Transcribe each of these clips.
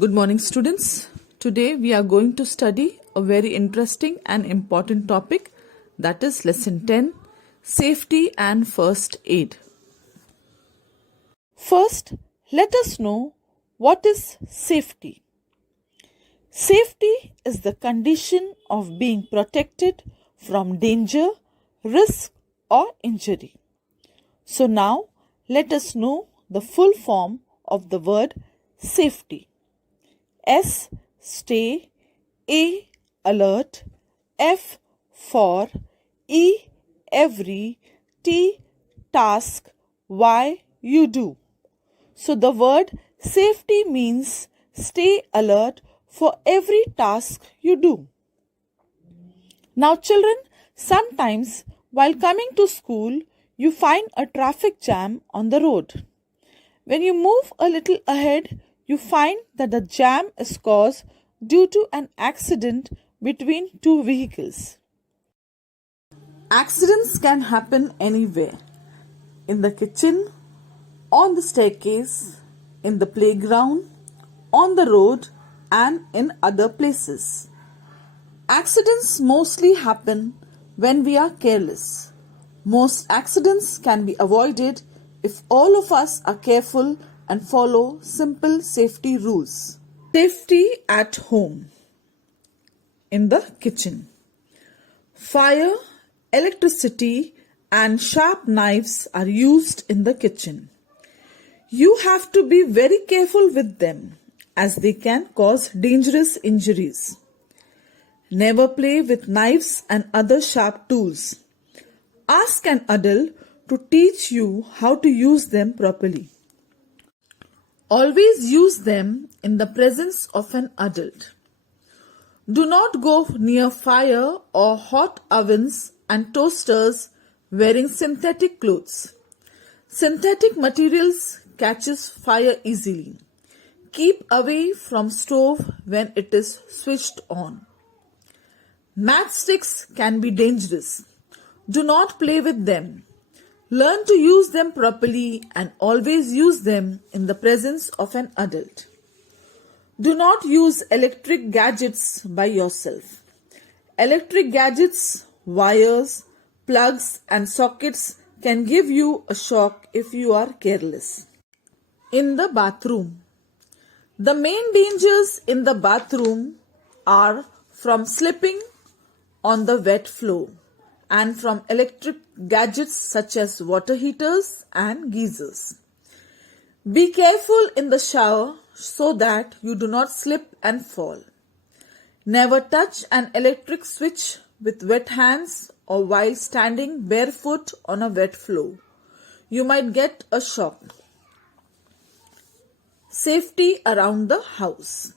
Good morning, students. Today we are going to study a very interesting and important topic, that is lesson 10, Safety and First Aid. First, let us know what is safety. Safety is the condition of being protected from danger, risk or injury. So now let us know the full form of the word safety. S, stay, A, alert, F, for, E, every, T, task, Y, you do. So the word safety means stay alert for every task you do. Now children, sometimes while coming to school, you find a traffic jam on the road. When you move a little ahead, you find that the jam is caused due to an accident between two vehicles. Accidents can happen anywhere. In the kitchen, on the staircase, in the playground, on the road, and in other places. Accidents mostly happen when we are careless. Most accidents can be avoided if all of us are careful and follow simple safety rules. Safety at home. In the kitchen. Fire, electricity, and sharp knives are used in the kitchen. You have to be very careful with them as they can cause dangerous injuries. Never play with knives and other sharp tools. Ask an adult to teach you how to use them properly. Always use them in the presence of an adult. Do not go near fire or hot ovens and toasters wearing synthetic clothes. Synthetic materials catches fire easily. Keep away from stove when it is switched on. Matchsticks can be dangerous. Do not play with them. Learn to use them properly and always use them in the presence of an adult. Do not use electric gadgets by yourself. Electric gadgets, wires, plugs and sockets can give you a shock if you are careless. In the bathroom. The main dangers in the bathroom are from slipping on the wet floor and from electric gadgets such as water heaters and geysers. Be careful in the shower so that you do not slip and fall. Never touch an electric switch with wet hands or while standing barefoot on a wet floor. You might get a shock. Safety around the house.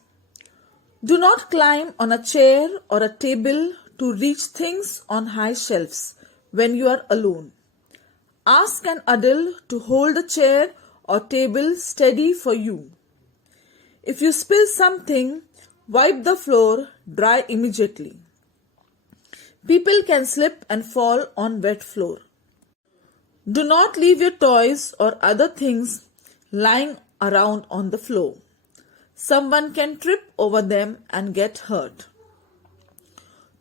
Do not climb on a chair or a table to reach things on high shelves when you are alone. Ask an adult to hold the chair or table steady for you. If you spill something, wipe the floor dry immediately. People can slip and fall on wet floor. Do not leave your toys or other things lying around on the floor. Someone can trip over them and get hurt.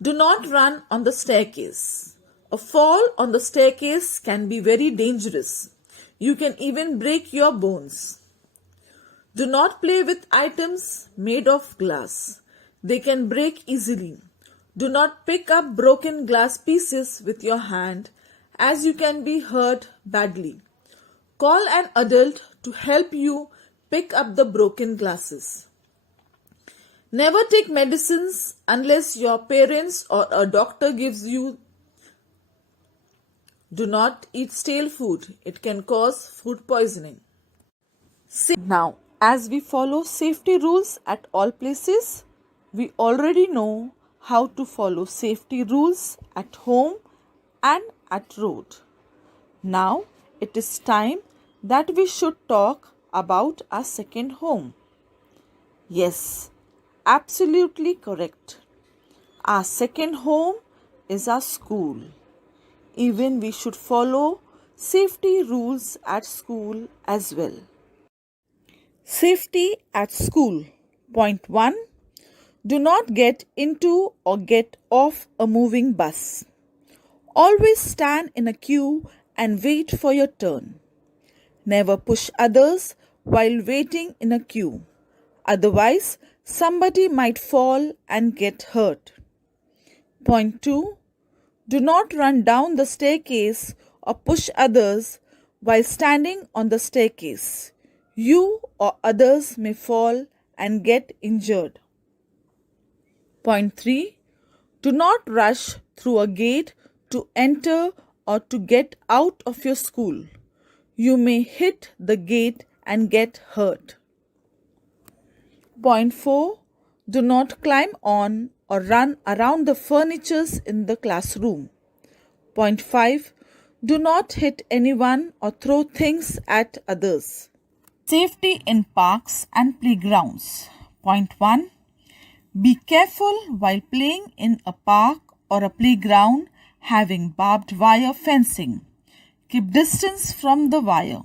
Do not run on the staircase. A fall on the staircase can be very dangerous. You can even break your bones. Do not play with items made of glass. They can break easily. Do not pick up broken glass pieces with your hand as you can be hurt badly. Call an adult to help you pick up the broken glasses. Never take medicines unless your parents or a doctor gives you. Do not eat stale food. It can cause food poisoning. Now, as we follow safety rules at all places, we already know how to follow safety rules at home and at road. Now, it is time that we should talk about our second home. Yes, absolutely correct. Our second home is our school. Even we should follow safety rules at school as well. Safety at school Point 1. Do not get into or get off a moving bus. Always stand in a queue and wait for your turn. Never push others while waiting in a queue. Otherwise, somebody might fall and get hurt. Point 2. Do not run down the staircase or push others while standing on the staircase. You or others may fall and get injured. Point 3. Do not rush through a gate to enter or to get out of your school. You may hit the gate and get hurt. Point 4. Do not climb on or run around the furnitures in the classroom. Point 5. Do not hit anyone or throw things at others. Safety in parks and playgrounds. Point 1. Be careful while playing in a park or a playground having barbed wire fencing. Keep distance from the wire.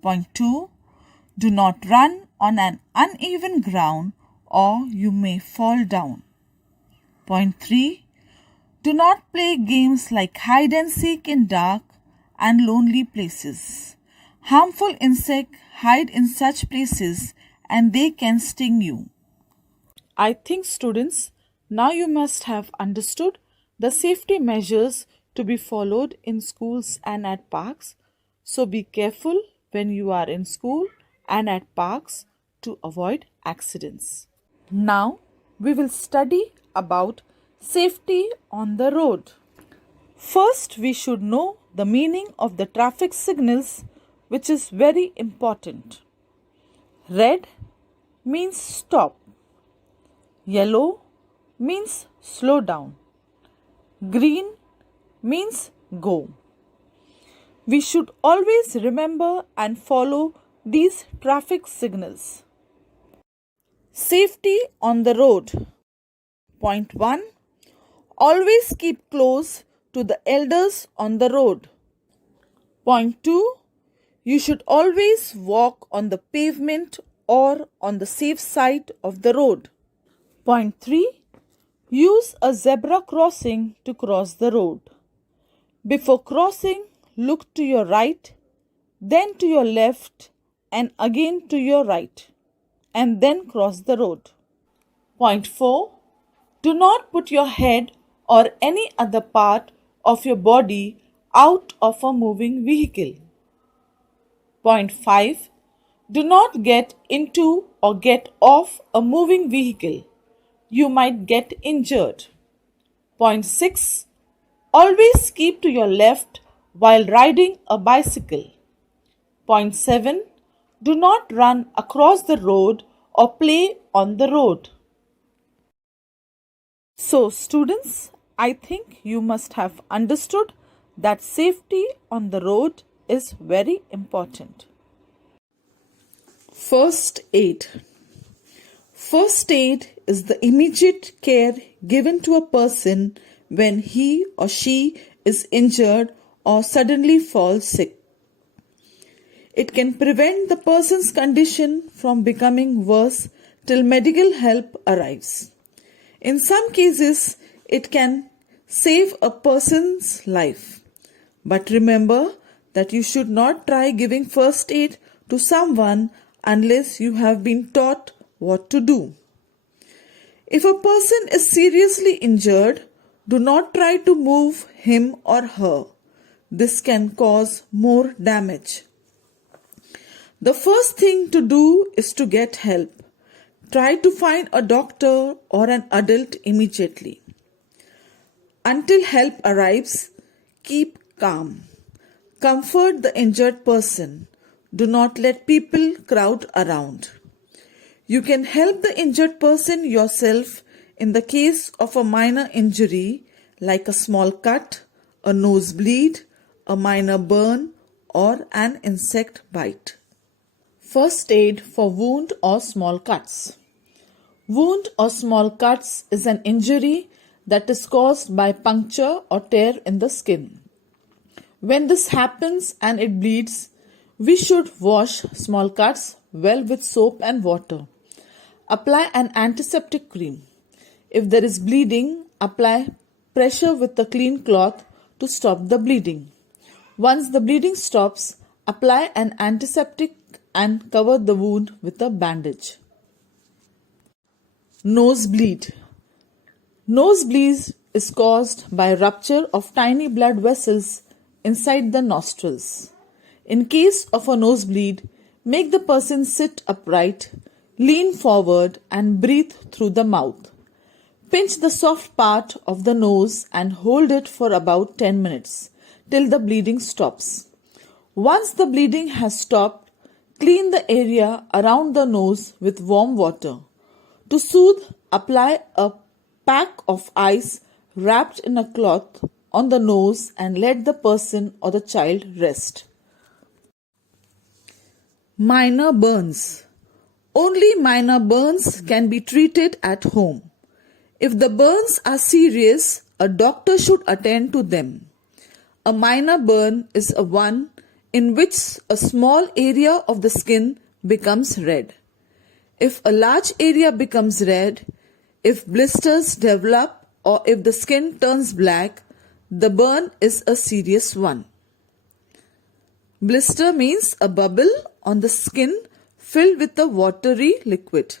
Point 2. Do not run on an uneven ground or you may fall down. Point 3. Do not play games like hide and seek in dark and lonely places. Harmful insects hide in such places and they can sting you. I think students, now you must have understood the safety measures to be followed in schools and at parks. So be careful when you are in school and at parks to avoid accidents. Now we will study about safety on the road. First, we should know the meaning of the traffic signals, which is very important. Red means stop. Yellow means slow down. Green means go. We should always remember and follow these traffic signals. Safety on the road. Point 1. Always keep close to the elders on the road. Point 2. You should always walk on the pavement or on the safe side of the road. Point 3. Use a zebra crossing to cross the road. Before crossing, look to your right, then to your left, and again to your right, and then cross the road. Point 4. Do not put your head or any other part of your body out of a moving vehicle. Point 5. Do not get into or get off a moving vehicle. You might get injured. Point 6. Always keep to your left while riding a bicycle. Point 7. Do not run across the road or play on the road. So students, I think you must have understood that safety on the road is very important. First aid. First aid is the immediate care given to a person when he or she is injured or suddenly falls sick. It can prevent the person's condition from becoming worse till medical help arrives. In some cases, it can save a person's life. But remember that you should not try giving first aid to someone unless you have been taught what to do. If a person is seriously injured, do not try to move him or her. This can cause more damage. The first thing to do is to get help. Try to find a doctor or an adult immediately. Until help arrives, keep calm. Comfort the injured person. Do not let people crowd around. You can help the injured person yourself in the case of a minor injury like a small cut, a nosebleed, a minor burn, or an insect bite. First aid for wound or small cuts. Wound or small cuts is an injury that is caused by puncture or tear in the skin. When this happens and it bleeds, we should wash small cuts well with soap and water. apply an antiseptic cream. If there is bleeding, apply pressure with a clean cloth to stop the bleeding. Once the bleeding stops, apply an antiseptic and cover the wound with a bandage. Nosebleed. Nosebleeds is caused by rupture of tiny blood vessels inside the nostrils. In case of a nosebleed, make the person sit upright, lean forward and breathe through the mouth. Pinch the soft part of the nose and hold it for about 10 minutes till the bleeding stops. Once the bleeding has stopped, clean the area around the nose with warm water. To soothe, apply a pack of ice wrapped in a cloth on the nose and let the person or the child rest. Minor burns. Only minor burns can be treated at home. If the burns are serious, a doctor should attend to them. A minor burn is a one in which a small area of the skin becomes red. If a large area becomes red, if blisters develop or if the skin turns black, the burn is a serious one. Blister means a bubble on the skin filled with a watery liquid.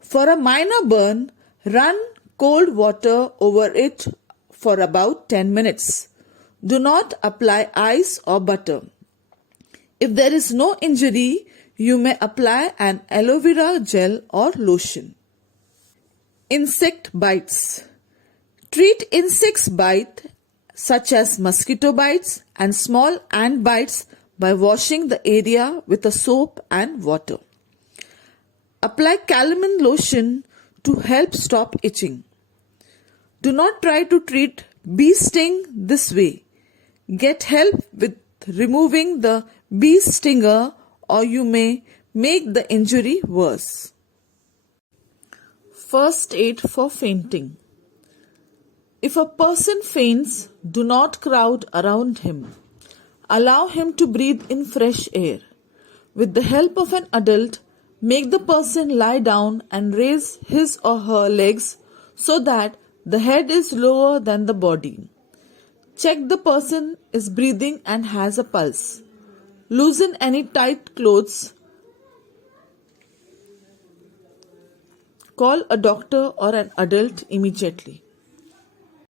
For a minor burn, run cold water over it for about 10 minutes. Do not apply ice or butter. If there is no injury, you may apply an aloe vera gel or lotion. Insect bites. Treat insects bite such as mosquito bites and small ant bites by washing the area with a soap and water. Apply calamine lotion to help stop itching. Do not try to treat bee sting this way. Get help with removing the bee stinger or you may make the injury worse. First aid for fainting. If a person faints, do not crowd around him. Allow him to breathe in fresh air. With the help of an adult, make the person lie down and raise his or her legs so that the head is lower than the body. Check the person is breathing and has a pulse. Loosen any tight clothes. Call a doctor or an adult immediately.